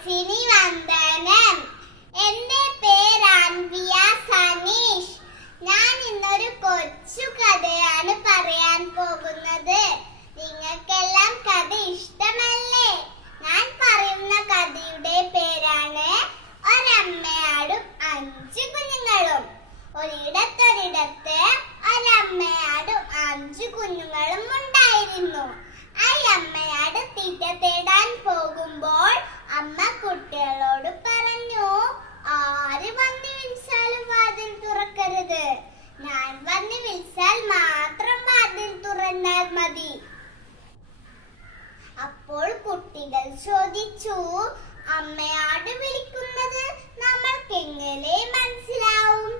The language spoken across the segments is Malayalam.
കൊച്ചിനി വന്ദനം. എന്റെ പേര് അൻവിയ സനീഷ്. ഞാൻ ഇന്നൊരു കൊച്ചു കഥയാണ് പറയാൻ പോകുന്നത്. നിങ്ങൾക്കെല്ലാം കഥ ഇഷ്ടമല്ലേ? ഞാൻ പറയുന്ന കഥയുടെ പേരാണ് ഒരമ്മയാടും അഞ്ച് കുഞ്ഞുങ്ങളും. ഒരിടത്തൊരിടത്ത് ഒരമ്മയാടും അഞ്ചു കുഞ്ഞുങ്ങളും ഉണ്ടായിരുന്നു ആ അമ്മയാട് തീറ്റ തേടാൻ പോകുമ്പോൾ അമ്മ കുട്ടികളോട് പറഞ്ഞു ആര് വന്ന് വിളിച്ചാലും വാതിൽ തുറക്കരുത് ഞാൻ വന്ന് വിളിച്ചാൽ മാത്രം വാതിൽ തുറന്നാൽ മതി അപ്പോൾ കുട്ടികൾ ചോദിച്ചു അമ്മയാട് വിളിക്കുന്നത് നമ്മൾക്ക് എങ്ങനെ മനസ്സിലാവും?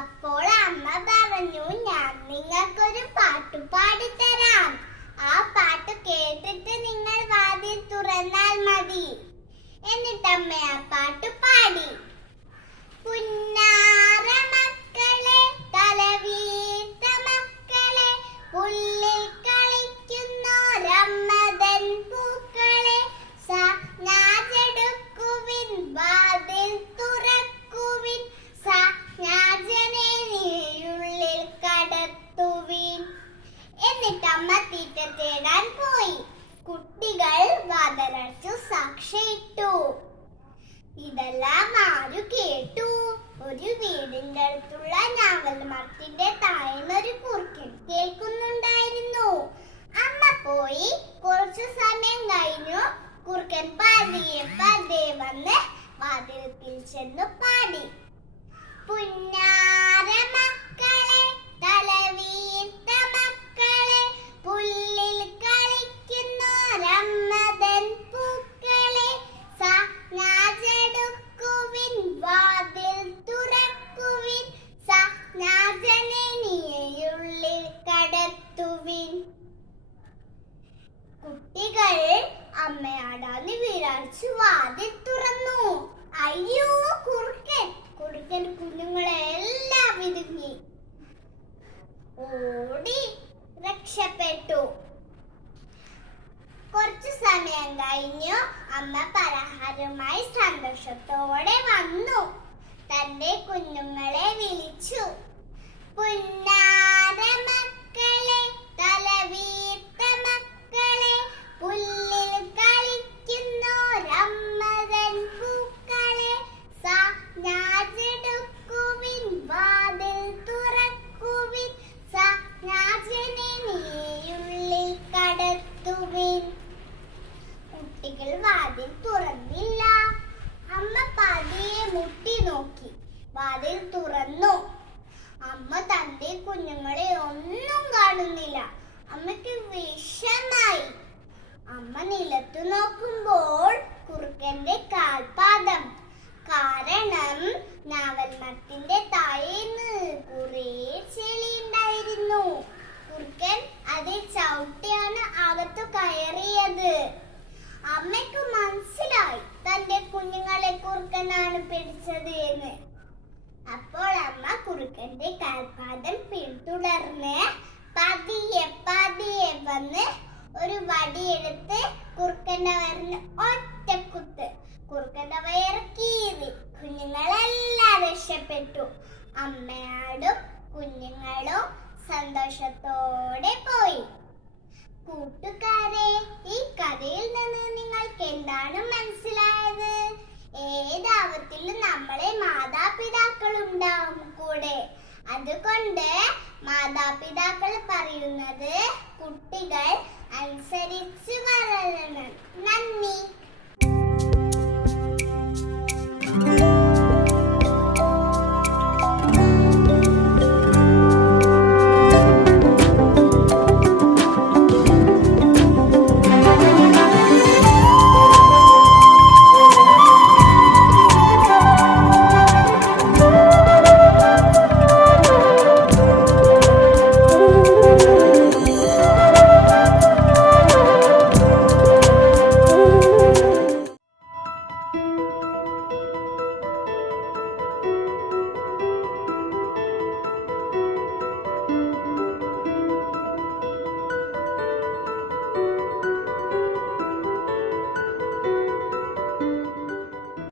അപ്പോൾ അമ്മ പറഞ്ഞു ഞാൻ നിങ്ങൾക്കൊരു പാട്ട് പാടിത്തരാം. ആ പാട്ട് കേട്ടിട്ട് നിങ്ങൾ വാതിൽ തുറന്നാൽ മതി. എന്നിട്ട് അമ്മ ആ പാട്ട് പാടി. അമ്മ തീറ്റ തേടാൻ പോയി. കുട്ടികൾ വാതരച്ചു സാക്ഷിയിട്ടു. ഇതെല്ലാം ആരു കേട്ടു? ഒരു വീടിന്റെ അടുത്തുള്ള ഞാവൽ മരത്തിന്റെ താഴ്ന്നൊരു കുറുക്കൻ കേൾക്കുന്നുണ്ടായിരുന്നു. അമ്മ പോയി കുറച്ചു സമയം കഴിഞ്ഞു. കുറുക്കൻ പതിയെ പതിയെ വന്ന് വാതിൽക്കിൽ ചെന്നു പാടി. പുന്നാര മക്കളെ തലവീർത്ത കുട്ടികൾ അമ്മയാടാന്ന് വിചാരിച്ചു വാതിൽ തുറന്നു. അയ്യോ കുറുക്കൻ. കുറുക്കൻ കുഞ്ഞുങ്ങളെ എല്ലാം വിതുങ്ങി ഓടി രക്ഷപ്പെട്ടു. കുറച്ചു സമയം കഴിഞ്ഞു. അമ്മ പലഹാരമായി സന്തോഷത്തോടെ വന്നു. തന്റെ കുഞ്ഞുങ്ങളെ വിളിച്ചു. പുന്നാര കുട്ടികൾ വാതിൽ തുറന്നില്ല. അമ്മ പതിയെ മുട്ടി നോക്കി. വാതിൽ തുറന്നു. അമ്മ തന്റെ കുഞ്ഞുങ്ങളെ ഒന്നും കാണുന്നില്ല. അമ്മയ്ക്ക് വിഷമായി. അമ്മ നിലത്തു നോക്കുമ്പോൾ കുറുക്കന്റെ കാൽപാദം. കാരണം നാവൽമരത്തിന്റെ കുറുക്കനാണ് പിടിച്ചത് എന്ന്. അപ്പോൾ അമ്മ കുറുക്കന്റെ കാൽപാദം പിന്തുടർന്ന് പതിയെ പതിയെ വന്ന് ഒരു വടിയെടുത്ത് കുറുക്കന്റെ വയറിന് ഒറ്റ കുത്ത് കുറുക്കന്റെ വയറ് കീറി കുഞ്ഞുങ്ങളെല്ലാം രക്ഷപ്പെട്ടു. അമ്മയാടും കുഞ്ഞുങ്ങളും സന്തോഷത്തോടെ പോയി. ഏതാവത്തിലും നമ്മളെ മാതാപിതാക്കൾ ഉണ്ടാവും കൂടെ. അതുകൊണ്ട് മാതാപിതാക്കൾ പറയുന്നത് കുട്ടികൾ അനുസരിച്ച് വളരണം. നന്ദി.